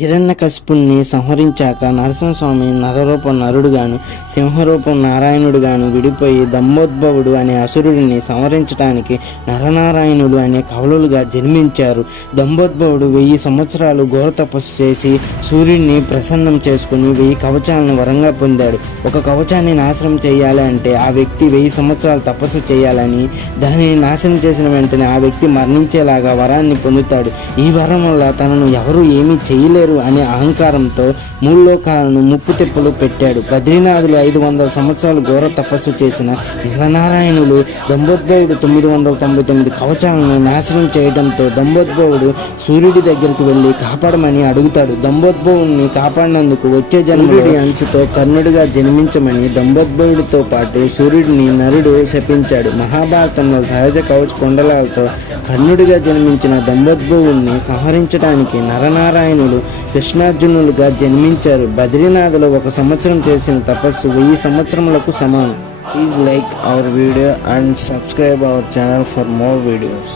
హిరణ్యకశిపుణ్ణి సంహరించాక నరసింహస్వామి నరరూపం నరుడుగాను సింహరూపం నారాయణుడు గాను విడిపోయి దమ్మోద్భవుడు అనే అసురుడిని సంహరించడానికి నరనారాయణుడు అనే కవలులుగా జన్మించారు. దంబోద్భవుడు వెయ్యి సంవత్సరాలు ఘోర తపస్సు చేసి సూర్యుడిని ప్రసన్నం చేసుకుని వెయ్యి కవచాలను వరంగా పొందాడు. ఒక కవచాన్ని నాశనం చేయాలి అంటే ఆ వ్యక్తి వెయ్యి సంవత్సరాలు తపస్సు చేయాలని దానిని నాశనం చేసిన వెంటనే ఆ వ్యక్తి మరణించేలాగా వరాన్ని పొందుతాడు. ఈ వరం వల్ల తనను ఎవరు ఏమీ చేయలేరు. అనే అహంకారంతో మూడు లోకాలను ముప్పు తెప్పులు పెట్టాడు. బద్రీనాథులు ఐదు వందల సంవత్సరాలు ఘోర తపస్సు చేసిన నరనారాయణులు దంబోద్భవుడు తొమ్మిది వందల తొంభై తొమ్మిది కవచాలను నాశనం చేయడంతో దంబోద్భవుడు సూర్యుడి దగ్గరికి వెళ్ళి కాపాడమని అడుగుతాడు. దంబోద్భవుడిని కాపాడినందుకు వచ్చే జన్మడి అంచుతో కర్ణుడిగా జన్మించమని దంబోద్భవుడితో పాటు సూర్యుడిని నరుడు శపించాడు. మహాభారతంలో సహజ కవచ కొండలతో కర్ణుడిగా జన్మించిన దంభోద్భవుడిని సంహరించడానికి నరనారాయణులు కృష్ణార్జునులుగా జన్మించారు. బద్రీనాథులు ఒక సంవత్సరం చేసిన తపస్సు వెయ్యి సంవత్సరములకు సమానం. Please like our video and subscribe our channel for more videos